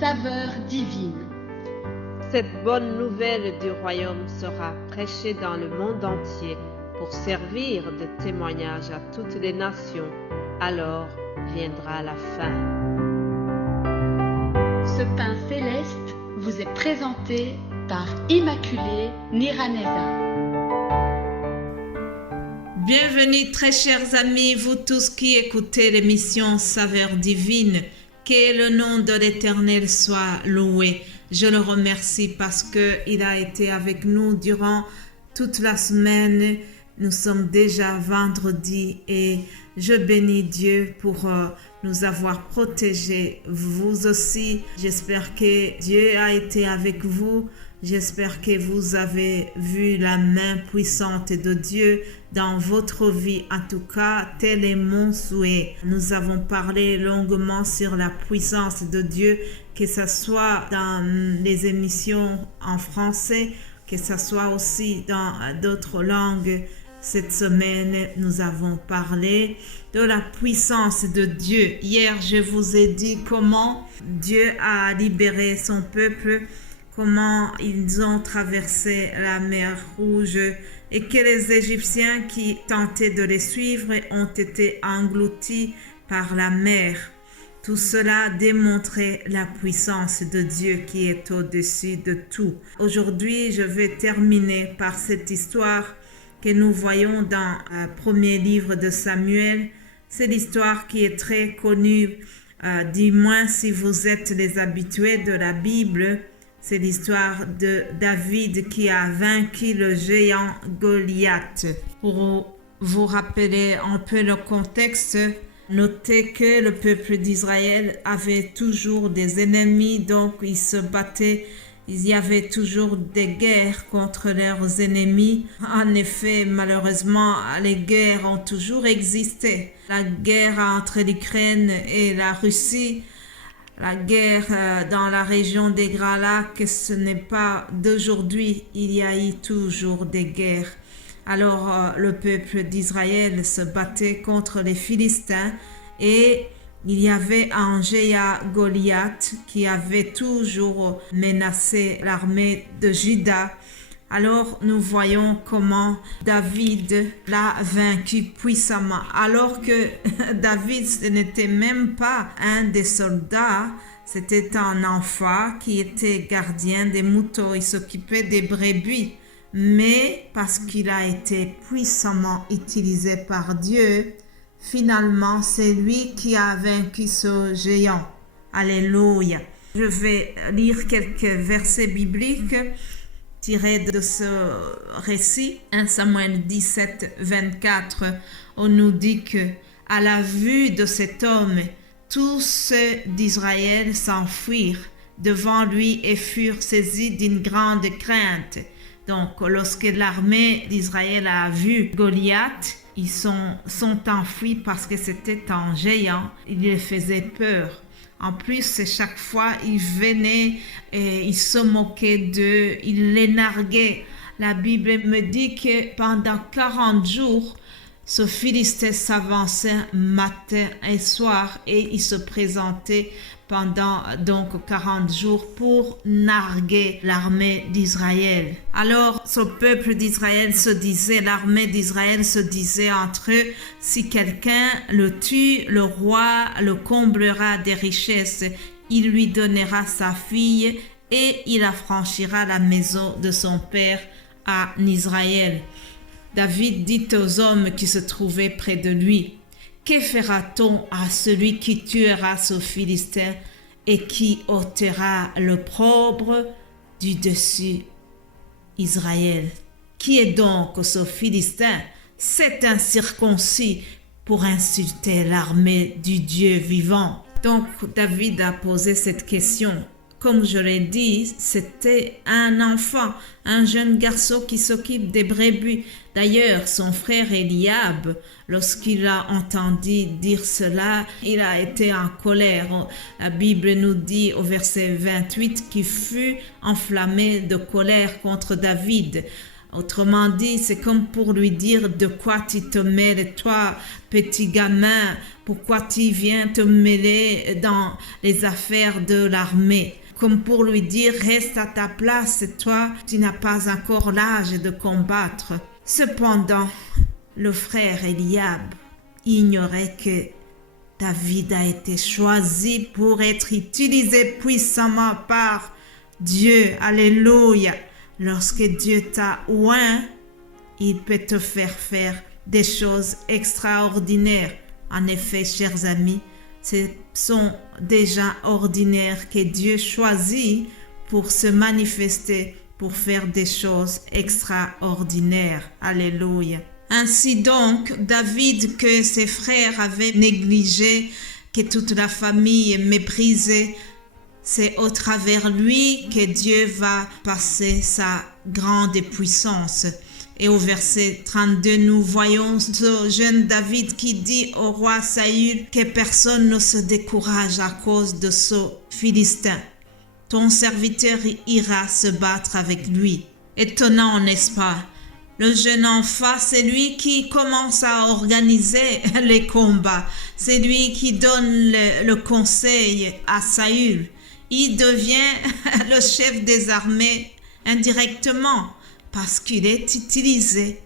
saveur divine. Cette bonne nouvelle du royaume sera prêchée dans le monde entier pour servir de témoignage à toutes les nations. Alors viendra la fin. Ce pain céleste vous est présenté par Immaculée Niraneza. Bienvenue très chers amis, vous tous qui écoutez l'émission Saveur divine. Que le nom de l'Éternel soit loué. Je le remercie parce qu'il a été avec nous durant toute la semaine. Nous sommes déjà vendredi et je bénis Dieu pour nous avoir protégés. Vous aussi, j'espère que Dieu a été avec vous. J'espère que vous avez vu la main puissante de Dieu dans votre vie. En tout cas, tel est mon souhait. Nous avons parlé longuement sur la puissance de Dieu, que ce soit dans les émissions en français, que ce soit aussi dans d'autres langues. Cette semaine, nous avons parlé de la puissance de Dieu. Hier, je vous ai dit comment Dieu a libéré son peuple, comment ils ont traversé la mer Rouge et que les Égyptiens qui tentaient de les suivre ont été engloutis par la mer. Tout cela démontrait la puissance de Dieu qui est au-dessus de tout. Aujourd'hui, je vais terminer par cette histoire que nous voyons dans le premier livre de Samuel. C'est l'histoire qui est très connue, du moins si vous êtes les habitués de la Bible. C'est l'histoire de David qui a vaincu le géant Goliath. Pour vous rappeler un peu le contexte, notez que le peuple d'Israël avait toujours des ennemis, donc ils se battaient. Il y avait toujours des guerres contre leurs ennemis. En effet, malheureusement, les guerres ont toujours existé. La guerre entre l'Ukraine et la Russie, la guerre dans la région des Grands Lacs, ce n'est pas d'aujourd'hui. Il y a eu toujours des guerres. Alors, le peuple d'Israël se battait contre les Philistins et il y avait un géant Goliath qui avait toujours menacé l'armée de Juda. Alors nous voyons comment David l'a vaincu puissamment. Alors que David ce n'était même pas un des soldats, c'était un enfant qui était gardien des moutons, il s'occupait des brebis. Mais parce qu'il a été puissamment utilisé par Dieu, finalement, c'est lui qui a vaincu ce géant. Alléluia. Je vais lire quelques versets bibliques tirés de ce récit. 1 Samuel 17, 24, on nous dit que à la vue de cet homme, tous ceux d'Israël s'enfuirent devant lui et furent saisis d'une grande crainte. Donc, lorsque l'armée d'Israël a vu Goliath, ils sont enfuis parce que c'était un géant. Il les faisait peur. En plus, chaque fois, ils venaient et ils se moquaient d'eux, ils les narguaient. La Bible me dit que pendant 40 jours, ce Philistin s'avançait matin et soir et il se présentait pendant donc 40 jours pour narguer l'armée d'Israël. Alors ce peuple d'Israël se disait, l'armée d'Israël se disait entre eux, si quelqu'un le tue, le roi le comblera des richesses, il lui donnera sa fille et il affranchira la maison de son père en Israël. David dit aux hommes qui se trouvaient près de lui, « Que fera-t-on à celui qui tuera ce Philistin et qui ôtera l'opprobre du dessus Israël? Qui est donc ce Philistin? C'est un circoncis pour insulter l'armée du Dieu vivant. » Donc David a posé cette question. Comme je l'ai dit, c'était un enfant, un jeune garçon qui s'occupe des brebis. D'ailleurs, son frère Eliab, lorsqu'il a entendu dire cela, il a été en colère. La Bible nous dit au verset 28 qu'il fut enflammé de colère contre David. Autrement dit, c'est comme pour lui dire de quoi tu te mêles, toi, petit gamin, pourquoi tu viens te mêler dans les affaires de l'armée. Comme pour lui dire, reste à ta place, toi, tu n'as pas encore l'âge de combattre. Cependant, le frère Eliab ignorait que David a été choisi pour être utilisé puissamment par Dieu. Alléluia. Lorsque Dieu t'a oint, il peut te faire des choses extraordinaires. En effet, chers amis, ce sont des gens ordinaires que Dieu choisit pour se manifester, pour faire des choses extraordinaires. Alléluia. Ainsi donc, David, que ses frères avaient négligé, que toute la famille méprisait, c'est au travers lui que Dieu va passer sa grande puissance. Et au verset 32, nous voyons ce jeune David qui dit au roi Saül que personne ne se décourage à cause de ce Philistin. Ton serviteur ira se battre avec lui. Étonnant, n'est-ce pas? Le jeune enfant, c'est lui qui commence à organiser les combats. C'est lui qui donne le conseil à Saül. Il devient le chef des armées indirectement parce qu'il est utilisé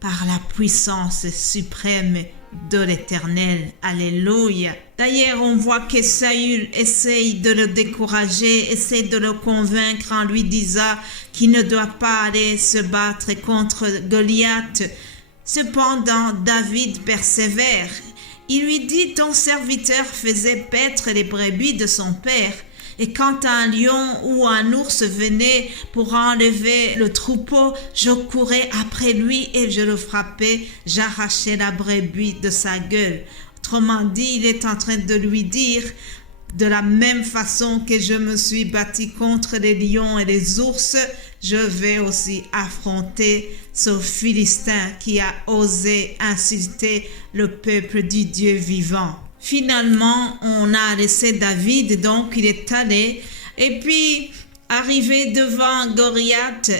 par la puissance suprême de l'Éternel. Alléluia. D'ailleurs, on voit que Saül essaye de le décourager, essaye de le convaincre en lui disant qu'il ne doit pas aller se battre contre Goliath. Cependant, David persévère. Il lui dit, ton serviteur faisait paître les brebis de son père. Et quand un lion ou un ours venait pour enlever le troupeau, je courais après lui et je le frappais, j'arrachais la brebis de sa gueule. Autrement dit, il est en train de lui dire, de la même façon que je me suis battu contre les lions et les ours, je vais aussi affronter ce Philistin qui a osé insulter le peuple du Dieu vivant. Finalement, on a laissé David, donc il est allé. Et puis, arrivé devant Goliath,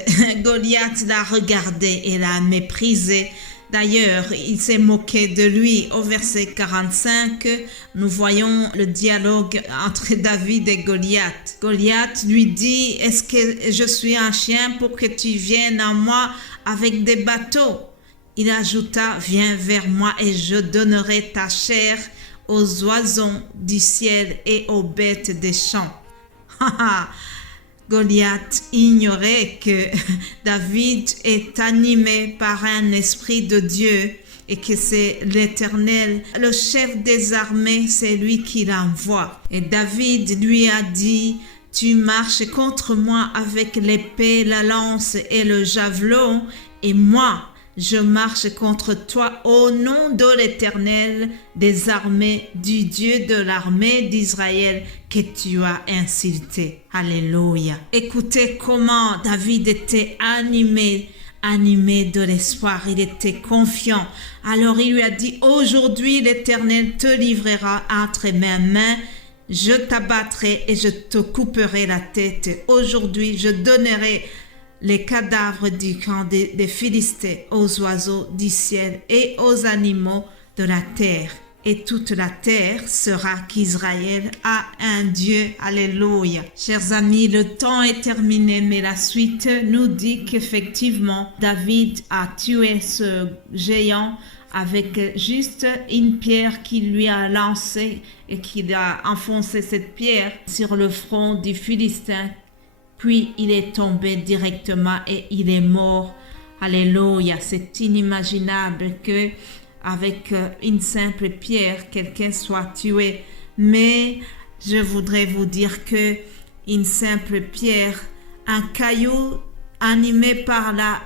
Goliath l'a regardé et l'a méprisé. D'ailleurs, il s'est moqué de lui. Au verset 45, nous voyons le dialogue entre David et Goliath. Goliath lui dit, est-ce que je suis un chien pour que tu viennes à moi avec des bateaux? Il ajouta, viens vers moi et je donnerai ta chair aux oiseaux du ciel et aux bêtes des champs. Goliath ignorait que David est animé par un esprit de Dieu et que c'est l'Éternel, le chef des armées, c'est lui qui l'envoie. Et David lui a dit, tu marches contre moi avec l'épée, la lance et le javelot, et moi, je marche contre toi au nom de l'Éternel des armées, du Dieu de l'armée d'Israël que tu as insulté. Alléluia. Écoutez comment David était animé de l'espoir. Il était confiant. Alors il lui a dit, aujourd'hui l'Éternel te livrera entre mes mains. Je t'abattrai et je te couperai la tête. Aujourd'hui, je donnerai les cadavres du camp des Philistins aux oiseaux du ciel et aux animaux de la terre. Et toute la terre saura qu'Israël a un Dieu. Alléluia. Chers amis, le temps est terminé, mais la suite nous dit qu'effectivement, David a tué ce géant avec juste une pierre qu'il lui a lancée et qu'il a enfoncé cette pierre sur le front du Philistin. Puis il est tombé directement et il est mort. Alléluia. C'est inimaginable que avec une simple pierre, quelqu'un soit tué. Mais je voudrais vous dire que une simple pierre, un caillou animé par la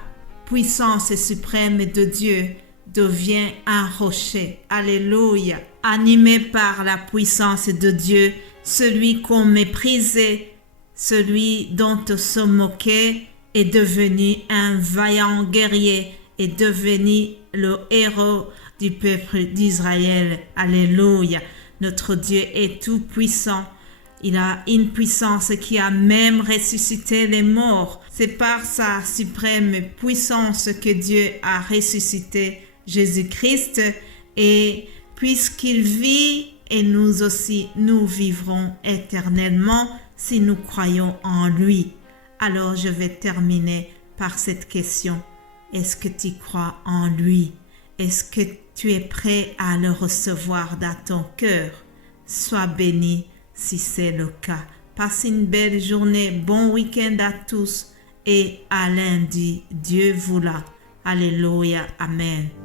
puissance suprême de Dieu, devient un rocher. Alléluia. Animé par la puissance de Dieu, celui qu'on méprisait, celui dont on se moquait est devenu un vaillant guerrier, est devenu le héros du peuple d'Israël. Alléluia. Notre Dieu est tout puissant. Il a une puissance qui a même ressuscité les morts. C'est par sa suprême puissance que Dieu a ressuscité Jésus-Christ et puisqu'il vit et nous aussi, nous vivrons éternellement si nous croyons en lui. Alors je vais terminer par cette question. Est-ce que tu crois en lui? Est-ce que tu es prêt à le recevoir dans ton cœur? Sois béni si c'est le cas. Passe une belle journée, bon week-end à tous et à lundi. Dieu vous l'a. Alléluia. Amen.